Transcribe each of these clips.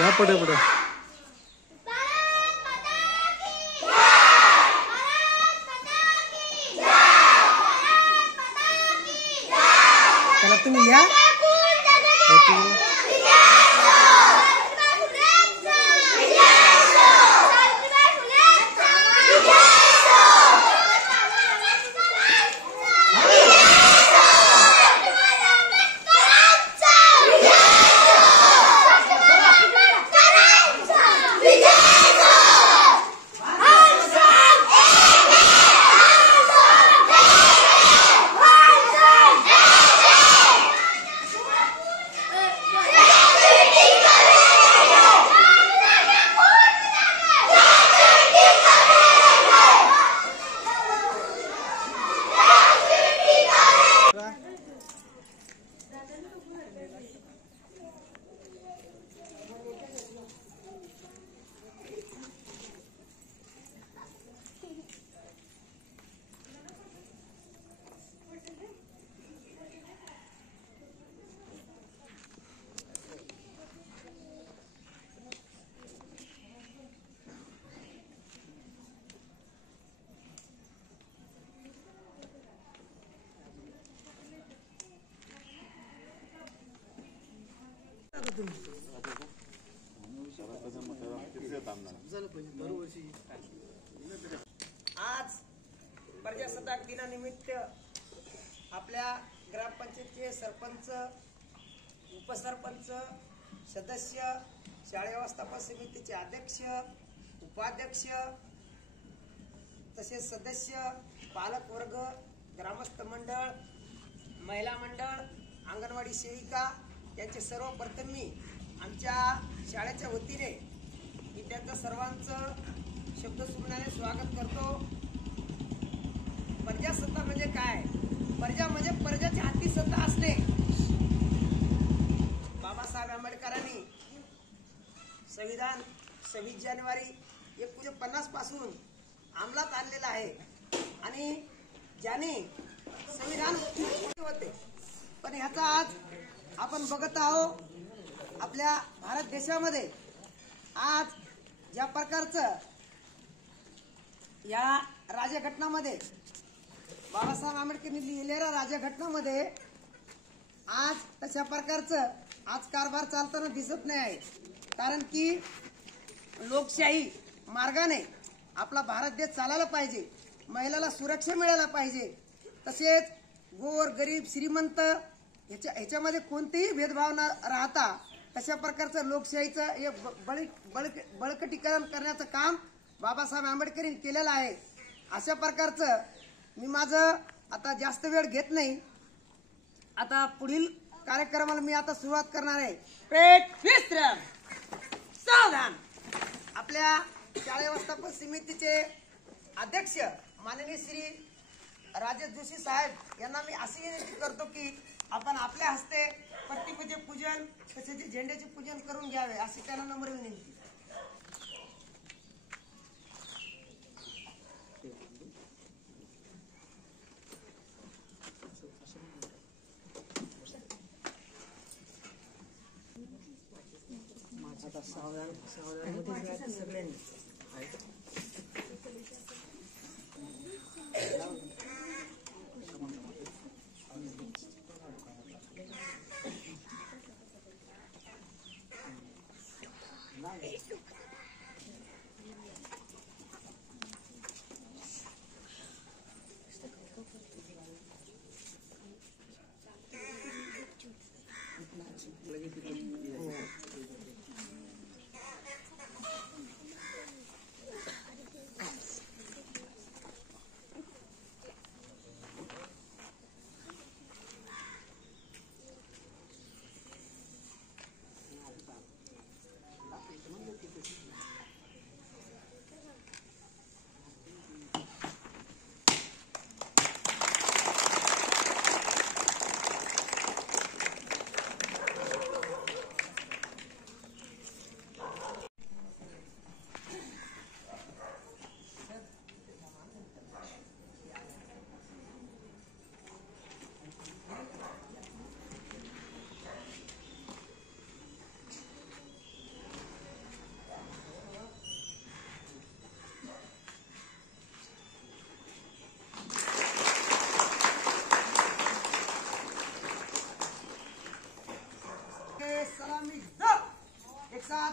या पुढे पुढे. चला तुम्ही या. आज प्रजासत्ताक दिनानिमित्त आपल्या ग्रामपंचायतीचे सरपंच, उपसरपंच, सदस्य, शाळा व्यवस्थापन समितीचे अध्यक्ष, उपाध्यक्ष, तसेच सदस्य, पालक वर्ग, ग्रामस्थ मंडळ, महिला मंडळ, अंगणवाडी सेविका यांचे सर्वप्रथम मी आमच्या शाळेच्या वतीने विद्यार्थी सर्वांचं शब्दसुमनाने स्वागत करतो. प्रजासत्ता म्हणजे काय? प्रजा म्हणजे प्रजाच्या हाती सत्ता असणे. बाबासाहेब आंबेडकरांनी संविधान 26 जानेवारी 1950 पासून अंमलात आणलेला आहे आणि ज्याने संविधान होते, पण ह्याचा आज आपण बघत आहोत आपल्या भारत देशामध्ये आज ज्या प्रकारचं या राज्यघटनामध्ये बाबासाहेब आंबेडकरांनी लिहिलेल्या राज्यघटनामध्ये आज तशा प्रकारचं आज कारभार चालताना दिसत नाही आहे. कारण की लोकशाही मार्गाने आपला भारत देश चालायला पाहिजे, महिलाला सुरक्षा मिळायला पाहिजे, तसेच गोर गरीब श्रीमंत ह्याच्यामध्ये कोणतेही भेदभाव न राहता तशा प्रकारचं लोकशाहीचं हे बळकटीकरण करण्याचं काम बाबासाहेब आंबेडकरांनी केलेलं आहे. अशा प्रकारचं मी माझं आता जास्त वेळ घेत नाही. आता पुढील कार्यक्रमाला मी आता सुरुवात करणार आहे. पेट विश्राम सावधान. आपल्या शाळा व्यवस्थापन समितीचे अध्यक्ष माननीय श्री राजेश जोशी साहेब यांना मी अशी विनंती करतो की आपण आपल्या हस्ते प्रतिमेचे पूजन तसेच झेंड्याचे पूजन करून घ्यावे, अशी त्यांना नम्र विनंती. सगळ्यांनी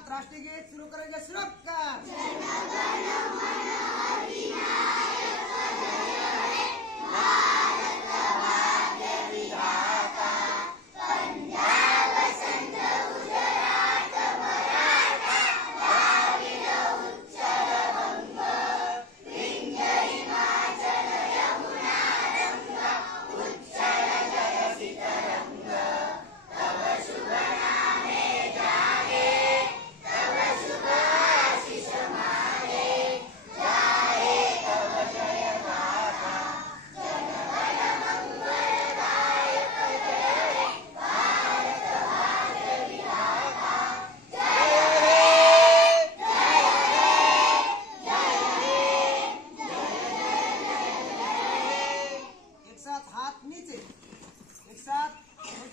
राष्ट्रगीत सुरू करेंगे। शुरू कर। हाथ नीचे, एक साथ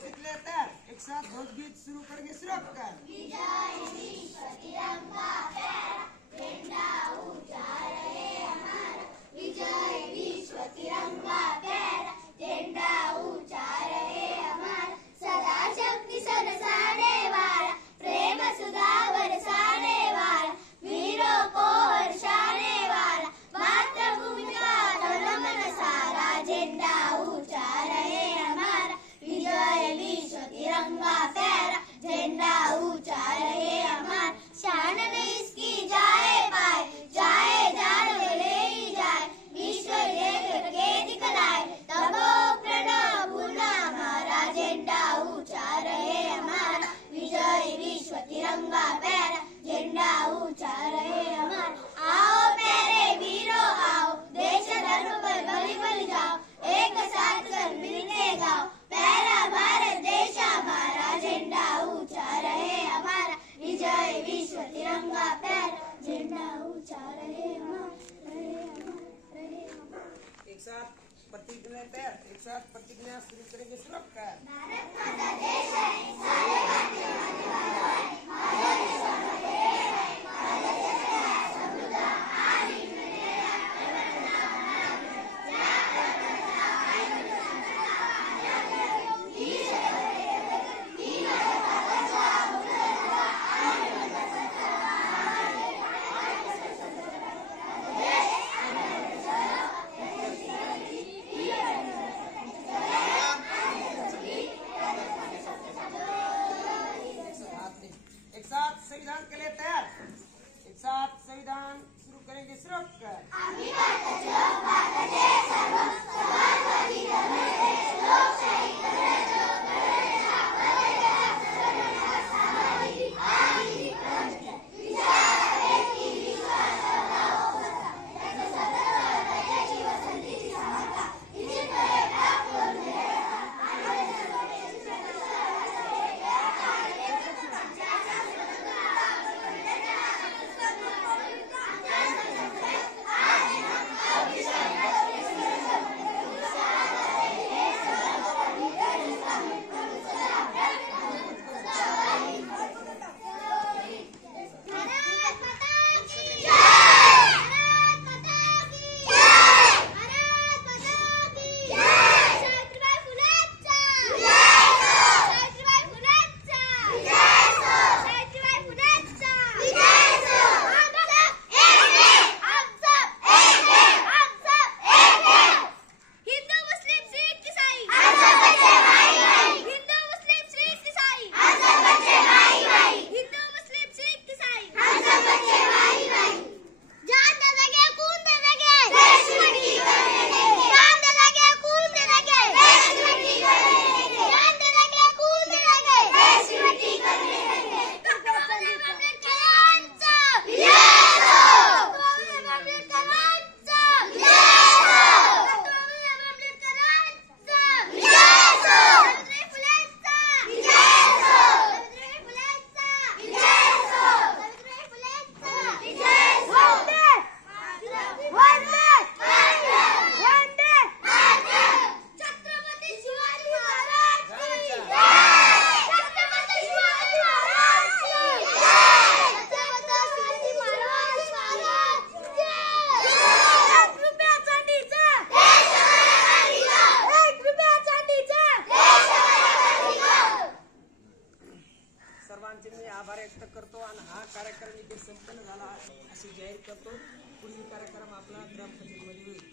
तैयार, एक साथ ध्वज गीत शुरू करेंगे। शुरू कर। विजय विश्व तिरंगा प्यारा, झंडा ऊंचा रहे हमारा। विजय विश्व तिरंगा प्यारा, झंडा ऊंचा रहे हमारा। सदा शक्ति सरसाने वाला, प्रेम सुधा बरसाने वाला, वीरों को हर्षाने वाला, मातृभूमि का तन मन सारा, झंडा ऊंचा रहे हमारा। विजय विश्व तिरंगा प्यारा, झंडा ऊंचा रहे हमारा। शान में इसकी जाए पाए, चाहे जान ले ही जाए, विश्व एक के दिखलाए, तबो प्रणव भूलना हमारा, झंडा ऊंचा रहे हमारा। विजय विश्व तिरंगा प्यारा, झंडा ऊंचा रहे हमारा। आओ प्यारे वीरों आओ, देश धर्म पर बलि बलि जाओ, एक साथ कर मिलके गाओ, प्यारा भारत देश हमारा, झंडा ऊंचा रहे हमारा। विजय विश्व तिरंगा प्यारा, झंडा ऊंचा रहे हमारा, रहे हमारा, रहे हमारा। एक साथ प्रतिज्ञा तैयार, एक साथ प्रतिज्ञा शुरू करेंगे। शुरू कर। भारत माता देश है, सारे भारतीय मानने वाला है, भारत देश हमारे है, भारत देश है समृद्ध, आदि मेरा परवरना हमारा, या परवरना आयु संतरा, या परवरना ईश है, ईश है बच्चा मुद्रा, आयु संतरा, आयु संतरा, देश आभार व्यक्त करतो आणि हा कार्यक्रम इथे संपन्न झाला असे जाहीर करतो. पुढील कार्यक्रम आपला ग्रामपंचायतीमध्ये होईल.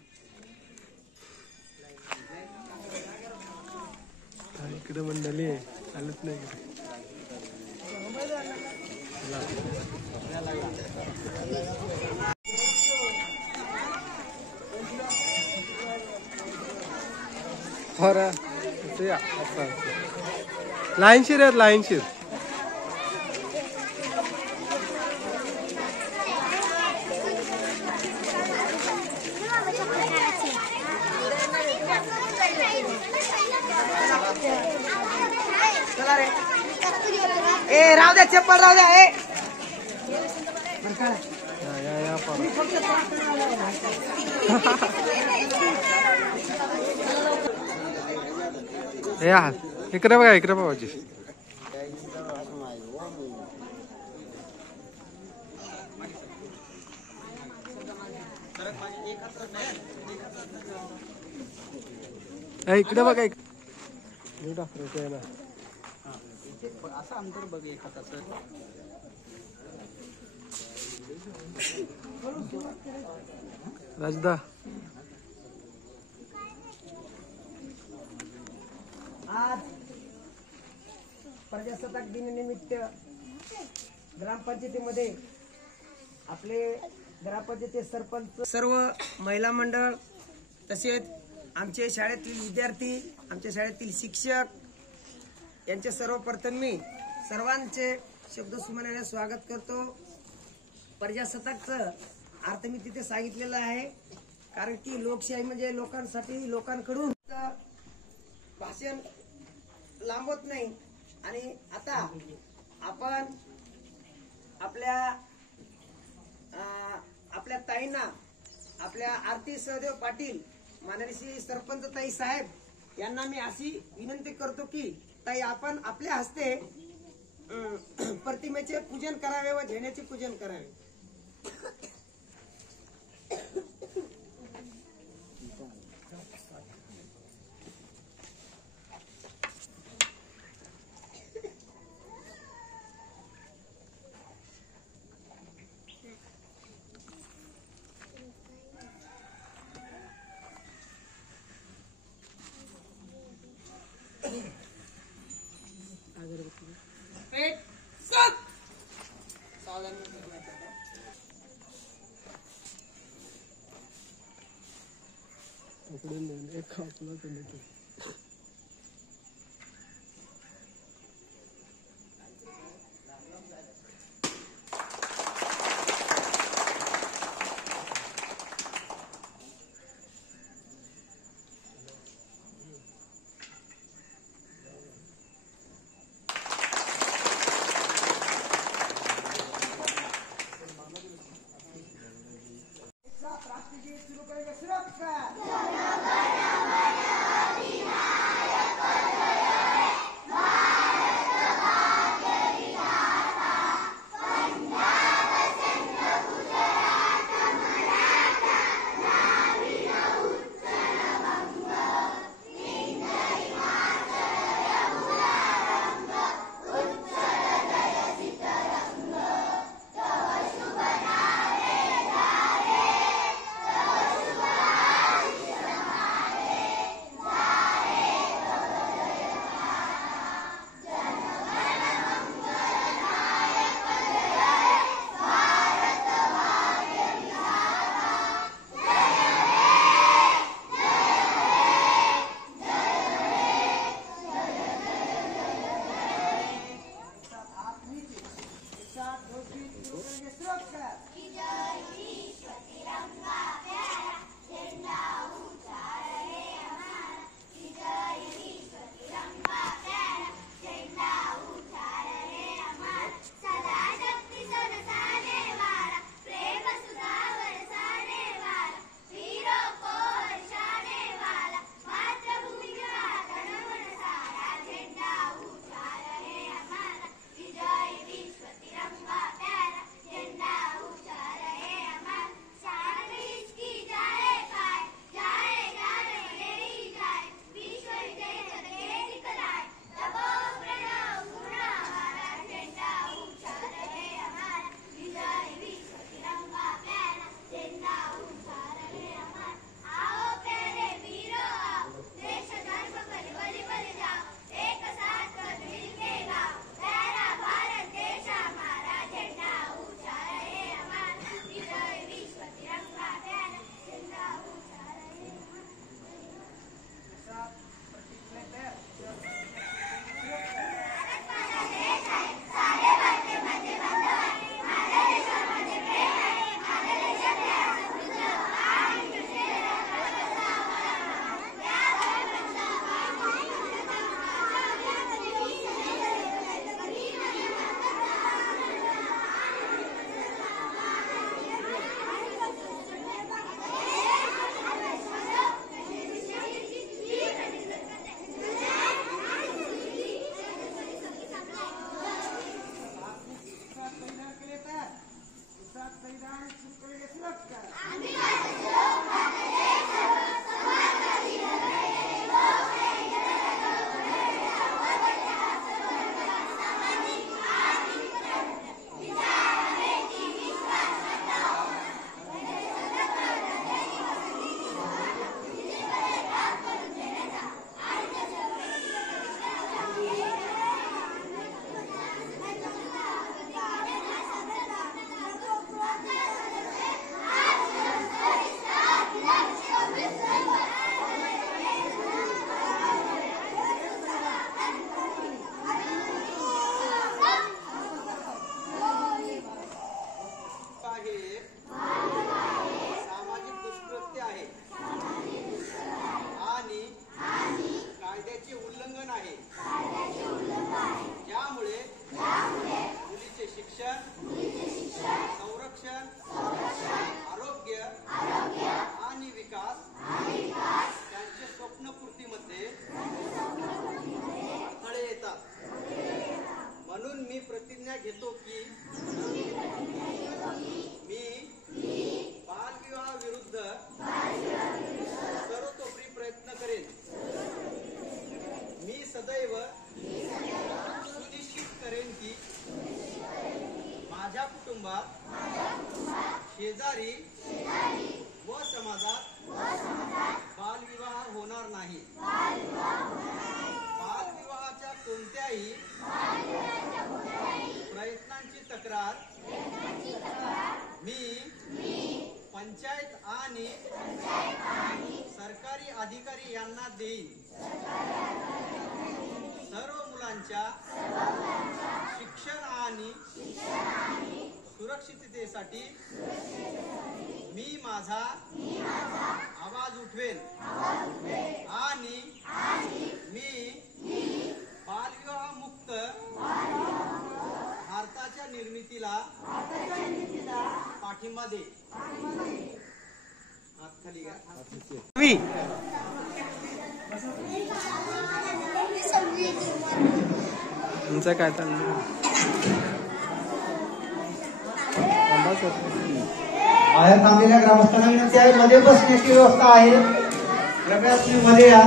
इकडे मंडळी आलंच नाही इकडे. लाईनशीर आहेत लाईनशीर. चला रे ए राहू द्या चप्पल राहू द्या ए इकडे बघा इकडे बाबाजी. इकडे बघा आहे ना असं अंतर बघ एक हाताचं. राजदा आज प्रजासत्ताक दिनानिमित्त ग्रामपंचायतीमध्ये आपले ग्रामपंचायती सरपंच, सर्व महिला मंडळ, तसेच आमचे शाळेतील विद्यार्थी, आमच्या शाळेतील शिक्षक यांचे सर्वप्रथम मी सर्वांचे शब्दसुमनाने स्वागत करतो. प्रजासत्ताकचं अर्थ मी तिथे सांगितलेलं आहे, कारण की लोकशाही म्हणजे लोकांसाठी, लोकांकडून भाषण लांबत नाही. आणि आता आपण आपल्या ताईंना, आपल्या आरती सहदेव पाटील, माननीय श्री सरपंच ताई साहेब यांना मी अशी विनंती करतो की ताई आपण आपल्या हस्ते प्रतिमेचे पूजन करावे व झेंड्याचे पूजन करावे. एक आपला राष्ट्रीय सुरू करेंगे सुरक्षा. आहे. ज्यामुळे मुलीचे शिक्षण, संरक्षण, आरोग्य आणि विकास त्यांच्या स्वप्नपूर्तीमध्ये अडथळे येतात. म्हणून मी प्रतिज्ञा घेतो की मी बालविवाह विरुद्ध सर्वतोपरी प्रयत्न करेन. मी सदैव सुनिश्चित करेन की माझ्या कुटुंबात, शेजारी व समाजात बालविवाह होणार नाही. बालविवाहाच्या कोणत्याही प्रयत्नांची तक्रार मी पंचायत आणि सरकारी अधिकारी यांना देईन. सर्व मुलांच्या शिक्षण आणि सुरक्षिततेसाठी मी माझा आवाज उठवेन आणि मी बालविवाह मुक्त भारताच्या निर्मितीला पाठिंबा देईन. हात खाली घ्या. तुमचं काय चाललं? बाहेर थांबलेल्या ग्रामस्थांना विनंती आहे, मध्ये बसण्याची व्यवस्था आहे. कृपया तुम्ही मध्ये या.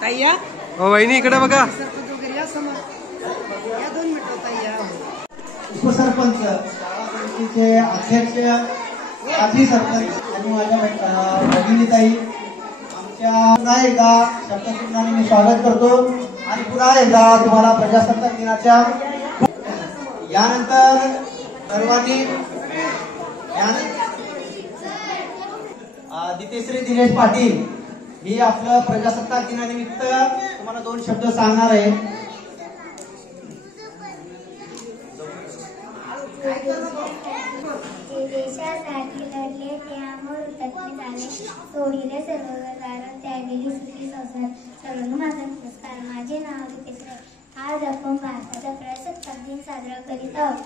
ताई या. हो वहिनी इकडे बघा. सरपंच वगैरे या समोर या. 2 मिनिटं ताई या. उपसरपंच, शाळा समितीचे अध्यक्ष, माजी सरपंच आणि माझ्या भगिनीताई, आमच्या पुन्हा एकदा शब्दचिन्हाने मी स्वागत करतो आणि पुन्हा एकदा तुम्हाला प्रजासत्ताक दिनाच्या यानंतर सर्वांनी दितेश्री दिनेश पाटील ही आपलं प्रजासत्ताक दिनानिमित्त तुम्हाला 2 शब्द सांगणार आहे. देशासाठी लढले ते अमर हुतात्मे झाले, सोडिले सर्व कारण त्यावेळी सुखी संसार. सर्वांना माझा नमस्कार. माझे नाव दितेश्री. आज आपण भारताचा प्रजासत्ताक दिन साजरा करीत आहोत.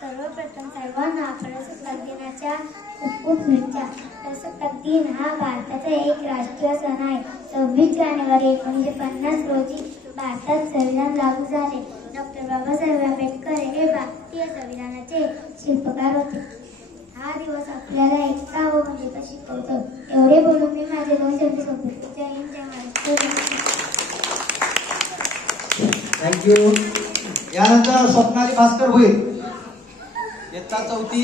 सर्वप्रथम सर्वांना प्रजासत्ताक दिनाच्या खूप खूप शुभेच्छा. प्रजासत्ताक दिन हा भारताचा एक राष्ट्रीय सण आहे. 26 जानेवारी 1950 रोजी भारतात संविधान लागू झाले. डॉक्टर बाबासाहेब आंबेडकर हे भारतीय संविधानाचे शिल्पकार होते. हा दिवस आपल्याला एकता व बंधुता शिकवतो. एवढे बोलून मी माझे 2 शब्द संपवतो. जय हिंद, जय महाराष्ट्र. थँक्यू. यानंतर स्वप्नाली भास्कर होईल, इयत्ता 4थी.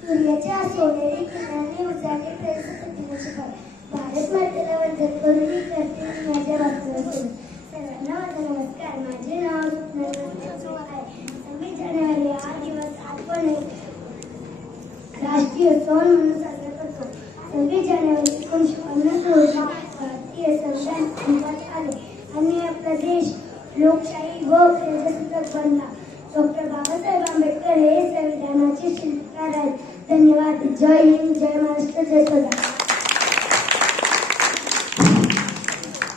सूर्याच्या सोनेरी किरणांनी उजाडले प्रजासत्ताक दिनाची पहाट. भारत मातेला वंदन करून मी करते माझ्या वाचनाला सुरू. सर्वांना माझा नमस्कार. माझे नाव स्वप्नाली आहे. 26 जानेवारी हा दिवस आपण राष्ट्रीय सण म्हणून साजरा करतो. 26 जानेवारी 1950 रोजी भारतीय संविधान अंमलात आले आणि आपला देश लोकशाही व प्रजासत्ताक बनला. डॉक्टर बाबासाहेब आंबेडकर हे संविधानाचे शिल्पकार आहेत. धन्यवाद. जय हिंद, जय महाराष्ट्र, जय सरदार.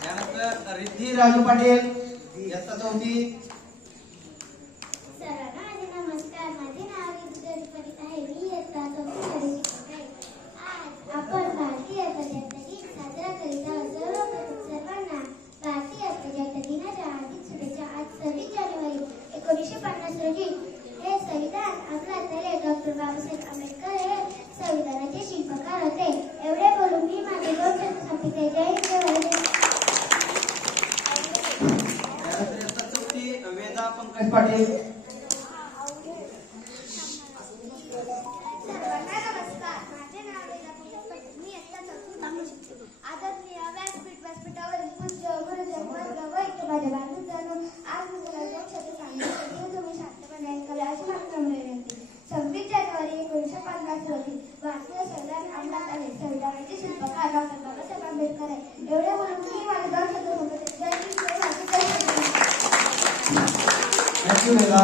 यानंतर रिद्धी राजू पाटील, इयत्ता 4थी. सर्वांना माझे नमस्कार. माझे नाव रिद्धी राजू पाटील आहे. मी इयत्ता 4थी शिकत आहे. आज आपण भारतीय प्रजासत्ताक दिन साजरा करीत आहोत. सर्वप्रथम सर्वांना भारतीय प्रजासत्ताक दिनाच्या हार्दिक शुभेच्छा. आज 26 जानेवारी 1950 रोजी हे संविधान अंमलात आले. डॉक्टर बाबासाहेब आंबेडकर हे संविधानाचे शिल्पकार होते. एवढे बोलून मी माझे 2 शब्द संपवते. जय हिंद, जय महाराष्ट्र. यानंतर इयत्ता 4थी वेदा पंकज पाटील. सर्वांना नमस्कार. माझे नाव वेदा पंकज पाटील. मी इयत्ता 4थी शिकतो. आदरणीय व्यासपीठावरील पूज्य गुरुजन वर्ग व इतर माझ्या बांधवांनो, आज मी तुम्हाला 2 शब्द सांगण्यासाठी तुम्ही शांतपणे ऐकावे अशी माझी नम्र विनंती. 26 जानेवारी 1950 डॉक्टर बाबासाहेब आंबेडकर आहे. एवढे बोलून मी माझे 2 शब्द संपवते. जय हिंद, जय भारत. थँक्यू बेटा.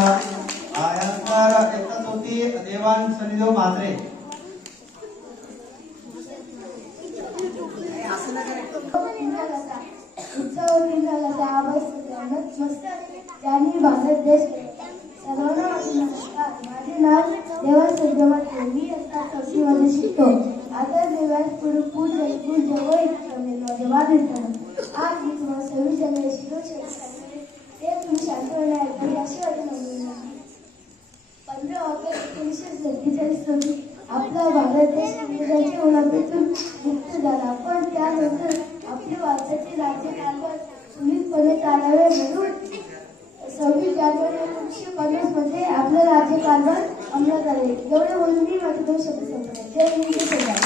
यानंतर एकच होती देवान सनीदेव म्हात्रे. ज्यांनी भारत देश सर्वांना माझे नमस्कार. माझे नाव देवान सनीदेव म्हात्रे. मी आता 4वी मध्ये शिकतो. आता देवास पुढे जवळ माझे वाद आज मी तुम्हाला 26 जानेवारी शिकवू ते तुम्ही शांतपणे ऐकावी अशी वाटत नाही. 15 ऑगस्ट 1947 रोजी आपला भारत देश इंग्रजांच्या उन्हातून मुक्त झाला. पण त्यानंतर आपली भारताचे राज्यकारभार सुरळीतपणे चालावे म्हणून 26 जानेवारी 1950 मध्ये आपला राज्यकारभार अंमलात आले. एवढे बोलून मी माझे 2 शब्द संपवले. जय हिंद, जय भारत.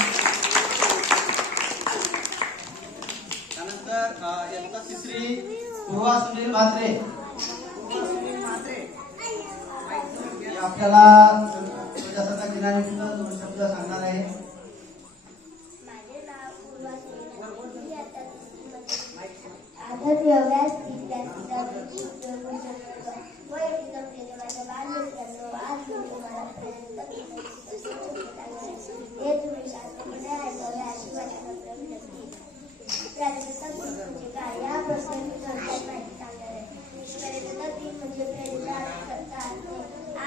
त्यानंतर इयत्ता 3री पूर्वा सुनील म्हात्रे. आपल्याला प्रजासत्ताक दिनानिमित्त 2 शब्द सांगणार आहे. माझे नाव पूर्वा सुनील म्हात्रे. आदरणीय व्यासपीठ व येथे जमलेले माझ्या बालमित्रांनो, आज मी तुम्हाला हे तुम्ही शांतपणे ऐकावे अशी माझी नम्र विनंती. प्रजासत्ताक दिन म्हणजे काय या प्रसंगी थोडक्यात माहिती सांगणार आहे. प्रजासत्ताक दिन म्हणजे प्रजासत्ताक.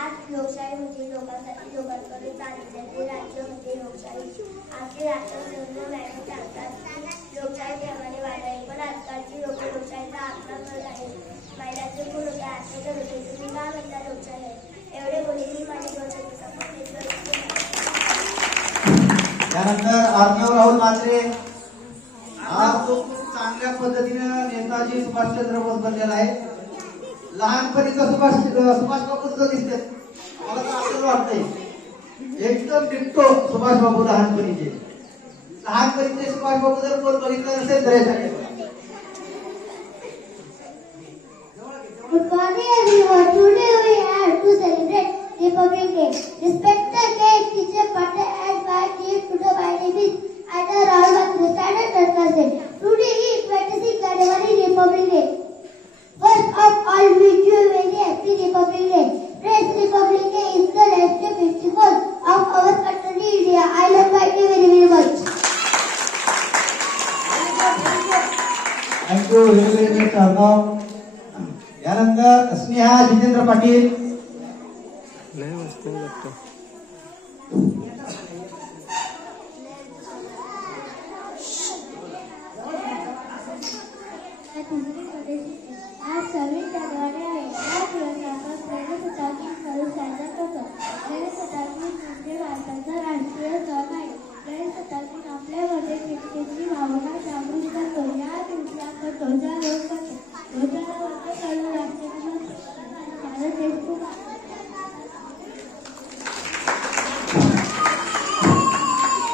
आज लोकशाही म्हणजे लोकांसाठी लोकांकडे चालण्याचे राज्य म्हणजे लोकशाही. आजचे राष्ट्रसंघ मॅडम सांगतात लोकशाही प्रमाणे वाढावी, पण आजकालची लोक लोकशाहीचा आत्मा करत आहेत. महिलांचे गुण होते आत्महत्या होते. तुम्ही का म्हणता लोकशाही आहे? एवढे बोलून मी माझे 2 शब्द संपवले. त्यानंतर अर्णव राहुल म्हात्रे. आज तो खूप चांगल्या पद्धतीने नेताजी सुभाषचंद्र बोस बनलेला आहे. लहानपणीचा सुभाष बाबू जो दिसते मला तर असं वाटतंय एकदम डिट्टो सुभाष बाबू लहानपणीचे सुभाष बाबू जर कोण बघितलं नसेल तर Good morning everyone. Today we have to celebrate Republic Day. Respect the cake, teacher, butter and my name to the my name is Anna Rahul Matre, standard 3rd class. Today is 26 January Republic Day. First of all, wish you a very happy Republic Day. Friends, Republic Day is the national festival of our country India. I love my day very very much. Thank you very much Arnav. यानंतर स्नेहा जितेंद्र पाटील. नाही मस्त नाही लागतो. आज 26 जानेवारी आहे. या दिवशी आपण प्रजासत्ताक दिन म्हणून साजरा करतो. प्रजासत्ताक दिन म्हणजे भारताचा राष्ट्रीय सण आहे. प्रजासत्ताक दिन आपल्यामध्ये एकतेची भावना जागृत करतो. या दिवशी आपण ध्वजारोहण करतो. ध्वजारोहण करून राष्ट्रगीत भारत देश खूप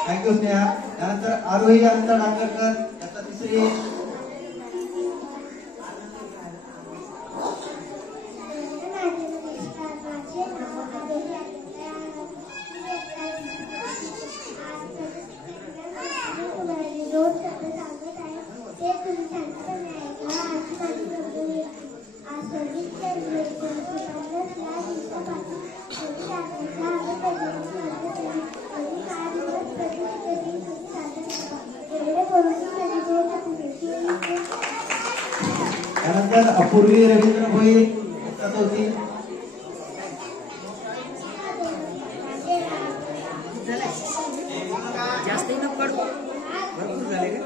थँक्यू स्नेहा. त्यानंतर आरोही अनंत डांगरकर. इयत्ता 3री. त्यानंतर अपूर्वी रवींद्र भोई. इयत्ता 4री. जास्त नको काढू. भरपूर झाले का?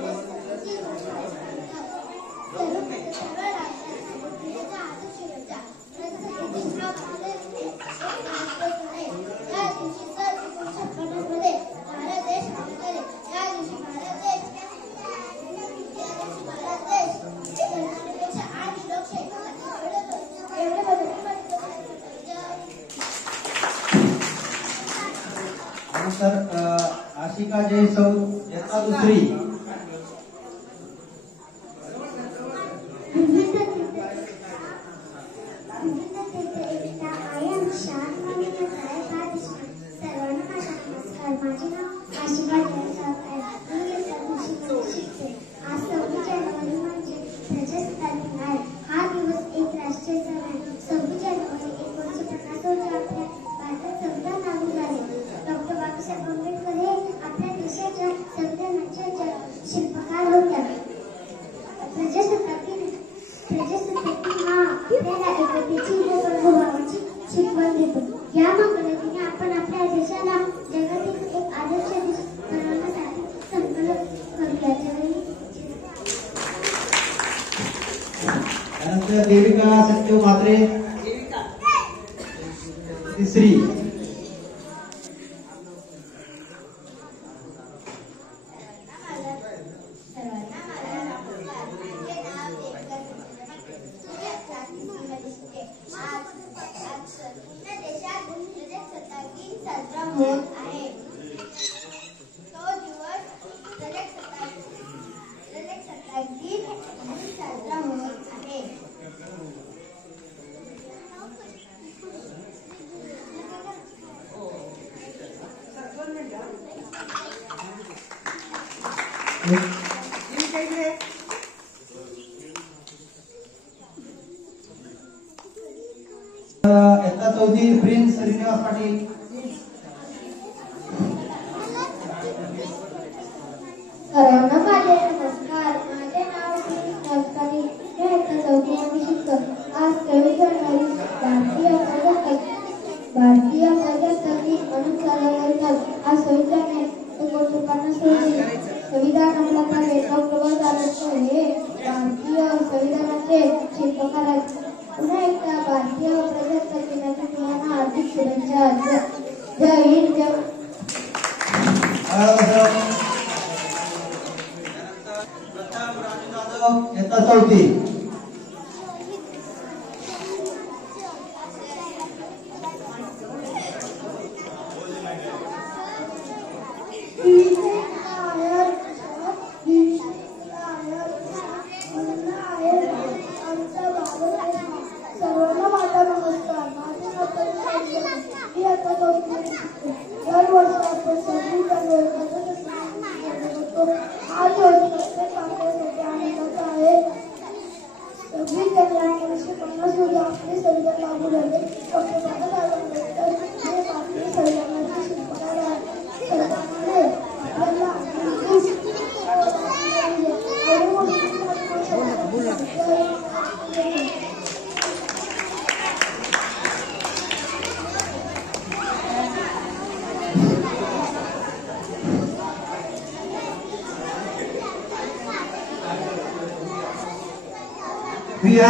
त्यानंतर आशिका जय सौ. इयत्ता 2री. सर्वांना माझा नमस्कार. माझे नाव आशिका जय सौ आहे. मी इयत्ता 2री. त्यानंतर देविका सत्यू म्हात्रे तिसरी. इयत्ता चौथी प्रिन्स श्रीनिवास पाटील. सर्वांना माझे नमस्कार. माझे नाव श्रीनिवास पाटील. मी इयत्ता चौथीमध्ये शिकतो. आज 23 जानेवारी भारतीय प्रजासत्ताक दिन म्हणून साजरा करतात. आज 26 जानेवारी 1950 रोजी संविधान अंमलात आले. डॉक्टर बाबासाहेब आंबेडकर हे भारतीय संविधानाचे शिल्पकार आहेत. पुन्हा एकदा भारतीय प्रजासत्ताक दिनाच्या तुम्हाला हार्दिक शुभेच्छा. जय हिंद. जय इयत्ता चौथी. सर्वांना माझा नमस्कार. माझे नाव परिचय. मी आता दरवर्षी आपण 26 जानेवारी आज प्रत्येक आपल्यासाठी आनंदाचा आहे. 26 जानेवारी 1950 रोजी आपले संविधान लागू झाले. डॉक्टर बाबासाहेब आंबेडकर हे भारतीय संविधानाचे शिल्पकार आहेत. सरकारने आपल्याला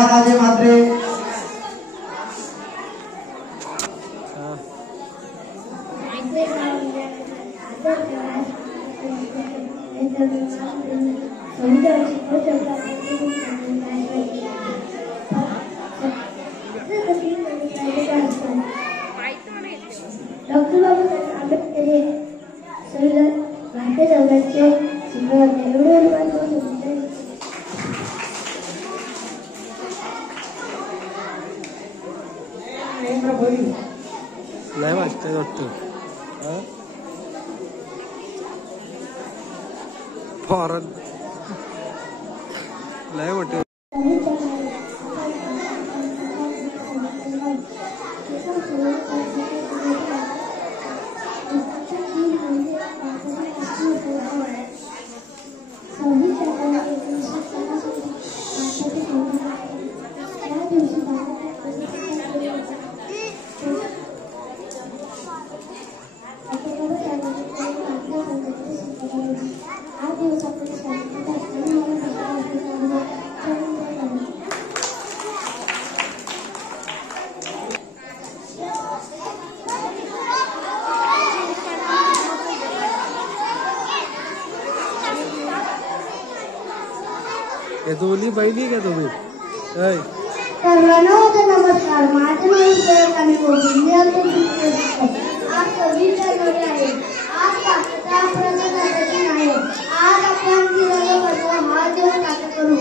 राजे म्हात्रे. डॉक्टर बाबासाहेब आंबेडकर हे संविधान भारतीय संविधानाचे शिल्पकार लय वाजतंय वाटतं. फॉरन लय वाटत. दोन्ही बहिणी का तुम्ही? सर्वांना नमस्कार. माझे नाव सुरेश आणि मी आज 26 जानेवारी आहे. आज भारताचा प्रजासत्ताक दिन आहे. आज आपण तिरंगा फडकवू हा दिवस साजरा करू.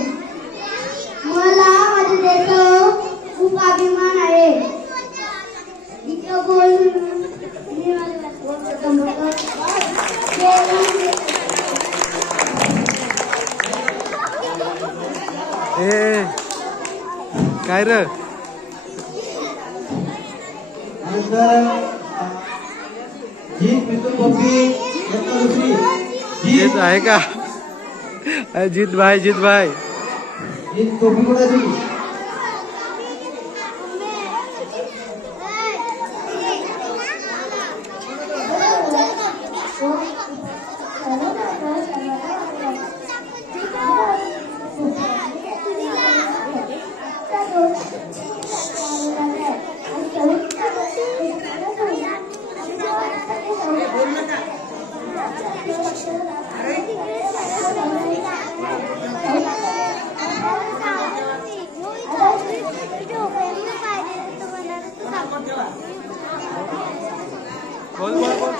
मला माझ्या देशावर खूप अभिमान आहे. इतकं बोलून मी काय रे? जीत मिथुन गोपी जीत आहे का? जीत भाई जीत गोपी कुठे ती? बोल बोल बोल.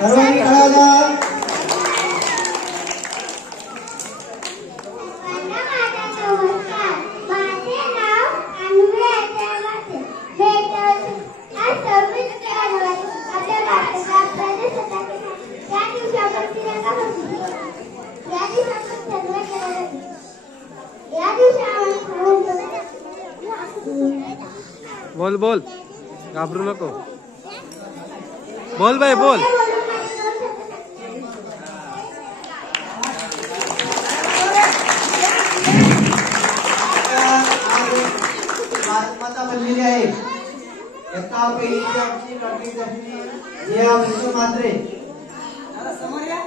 सर्वांनी कळाला. बोल बोल, घाबरू नको. बोल बाई बोल. माता बनलेली आहे. एका पहिलीची आमची लक्ष्मी या विश्व मात्रे. समोर या.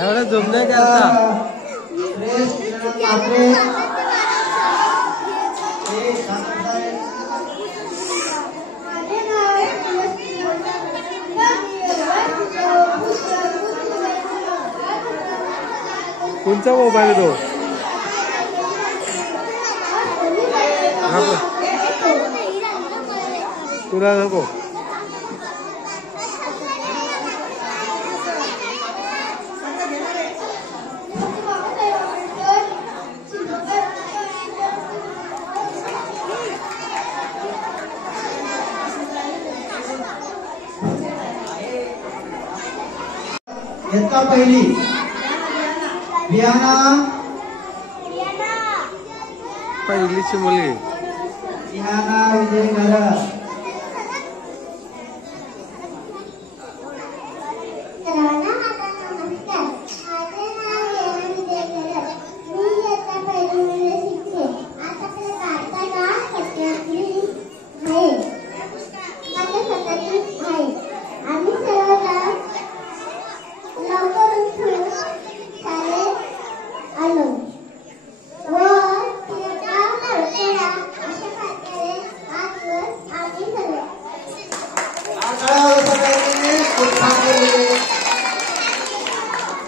एवढं झोपणे करता. कोणचा मोबाईल तो? तुला नको. इयत्ता पहिली विहाना. पहिलीची मुलगी विहाना विजय घर.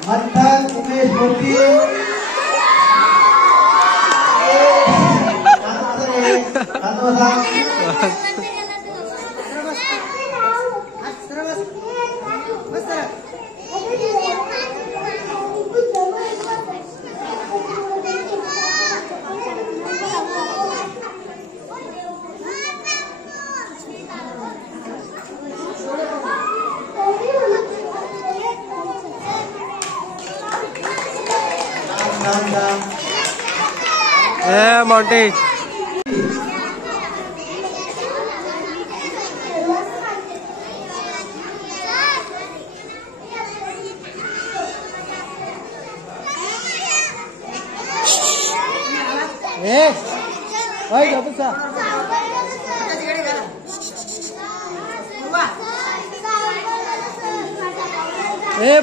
मंथन उमेश मूर्ती. मोंटे.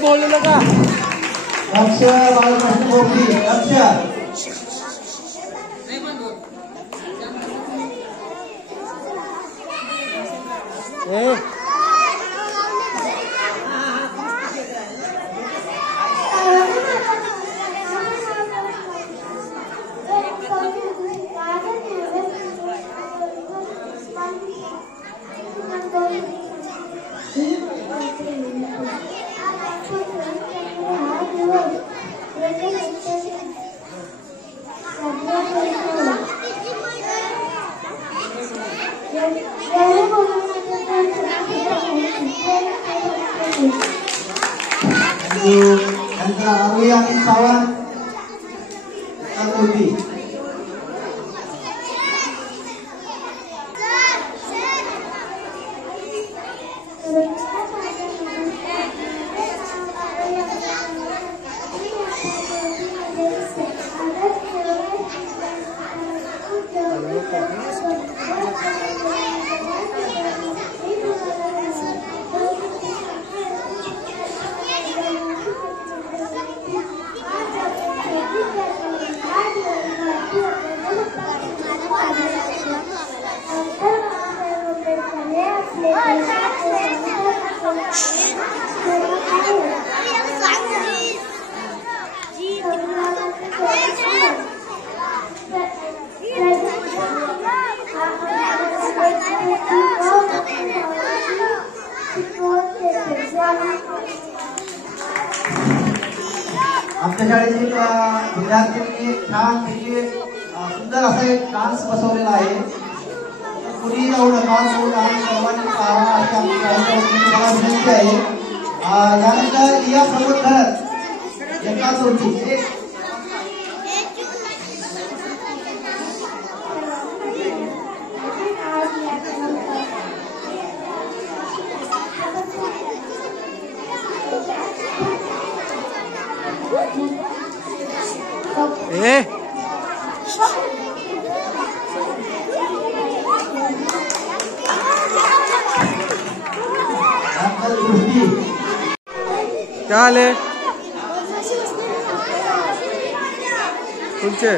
बोलू नका. लक्ष बाळकृष्ण मूर्ती. लक्ष त्यांचा आरोग्य आणि सावंत होती. आमच्या शाळेतील विद्यार्थ्यांनी छान पैकी सुंदर असा एक डान्स बसवलेला आहे. कुणी जाऊ नका, तो डान्स सर्वांनी पाहावा अशी आमची शाळेच्या विनंती आहे. यानंतर या प्रबोधन एकाच होती क्या हाल है तुमचे?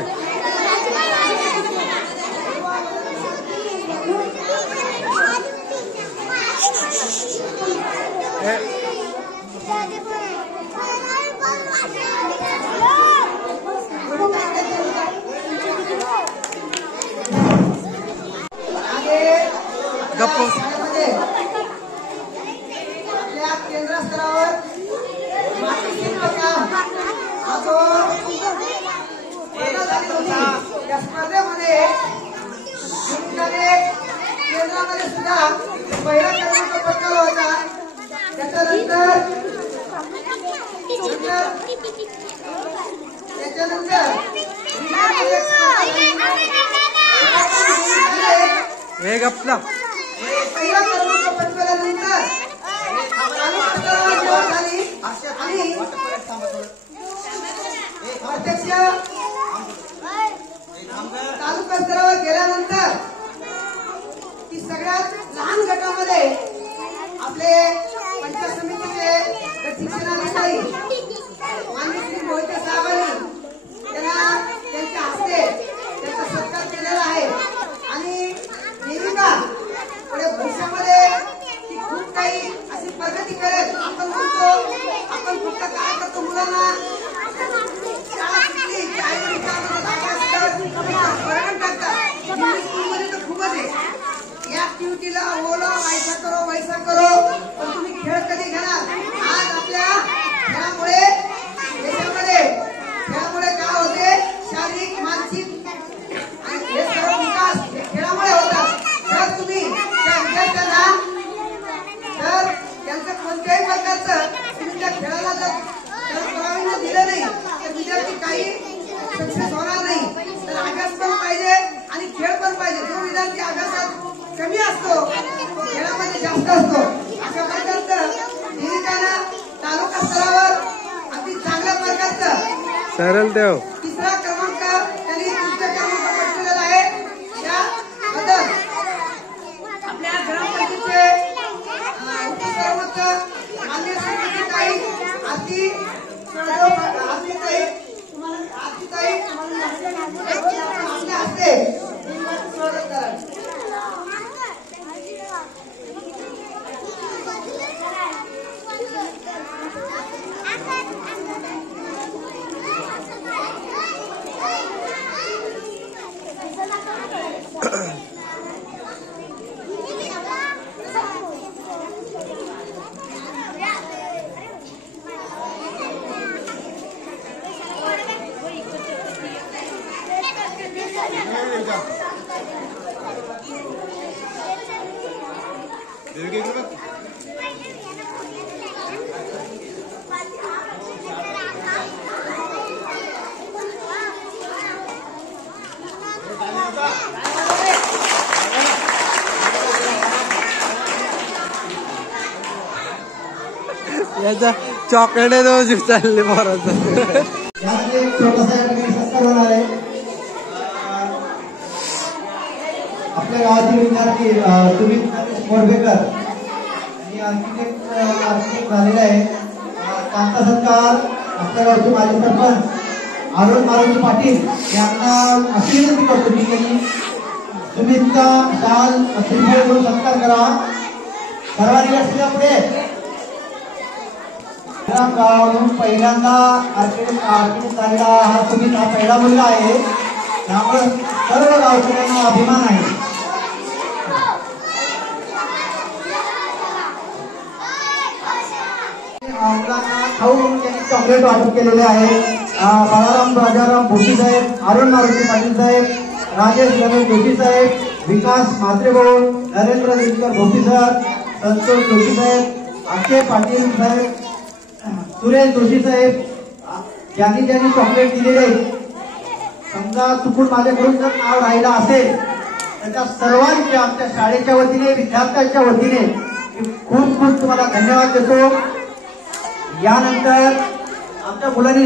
गप्प केंद्र स्तरावर या स्पर्धेमध्ये केंद्रामध्ये सुद्धा पहिला क्रमांक पटकावला होता. त्याच्यानंतर एक आपला पहिला क्रमांक पटकावल्यानंतर झाली आणि प्रत्यक्ष तालुका स्तरावर गेल्यानंतर ती सगळ्यात लहान गटामध्ये आपले पंचायत समितीचे गट शिक्षणाधिकारी माननीय श्री मोहिते साहेबांनी त्यांना त्यांच्या हस्ते त्यांचा सत्कार केलेला आहे. आणि देविका पुढे भविष्यामध्ये ती खूप काही अशी प्रगती करेल. आपण म्हणतो आपण फक्त काय करतो मुलांना शाळा शिकली की आई वर्णन करतात स्कूलमध्ये तर खूपच आहे. या ऍक्टिव्हिटीला बोला वैसा करो पण तुम्ही खेळ कधी घेणार? आज आपल्या खेळामुळे देशामध्ये खेळामुळे काय होते? शारीरिक मानसिक आणि हे सर्व विकास खेळामुळे होतात. जर तुम्ही त्या विद्यार्थ्यांना तर त्यांचं कोणत्याही प्रकारचं तुम्ही त्या खेळाला जर प्रावीण्य दिलं नाही तर विद्यार्थी काही सक्सेस होणार नाही. तर अभ्यास पण पाहिजे आणि खेळ पण पाहिजे. जो विद्यार्थी अभ्यासात कमी असतो तो खेळामध्ये जास्त असतो. अशा प्रकारचं देविकानं तालुका स्तरावर अगदी चांगल्या प्रकारचं सरळ देव तिसरा क्रमांक त्यांनी तृतीय क्रमांक पटकवलेला आहे. त्याबद्दल आपल्या ग्रामपंचायतीचे उपसरपंच माननीय श्रीमतीताई आरतीताई आपल्या हस्ते स्वागत करा. याचा चॉकलेट दोन चालले पोराचं. यात एक छोटासा या ठिकाणी सत्कार होणार आहे. आपल्या गावातील विद्यार्थी सुमित मोरबेकर आणि आर्किटेक्ट झालेला आहे. त्यांचा सत्कार आपल्या गावचे माजी सरपंच अरुण मारुती पाटील यांना अशी विनंती करतो की त्यांनी सुमितचा शाल श्रीफळ करून सत्कार करा. सर्वांनी लक्ष पुढे. गावातून पहिल्यांदा आर्किटेक्ट झालेला हा सुमित हा पहिला मुलगा आहे. त्यामुळे सर्व गावकऱ्यांना अभिमान आहे. मुलांना खाऊ त्यांनी चॉकलेट वाटप केलेले आहे. बाळाराम राजाराम भोशी साहेब, अरुण मारुती पाटील साहेब, राजेश गणेश जोशी साहेब, विकास म्हात्रे भाऊ, नरेंद्र दिनकर भोशी सर, संतोष जोशी साहेब, अक्षय पाटील साहेब, सुरेश जोशी साहेब, ज्यांनी ज्यांनी चॉकलेट दिलेले. समजा चुकून माझ्याकडून जर नाव राहिलं असेल तर त्या सर्वांचे आमच्या शाळेच्या वतीने विद्यार्थ्यांच्या वतीने खूप खूप तुम्हाला धन्यवाद देतो. यानंतर आमच्या मुलांनी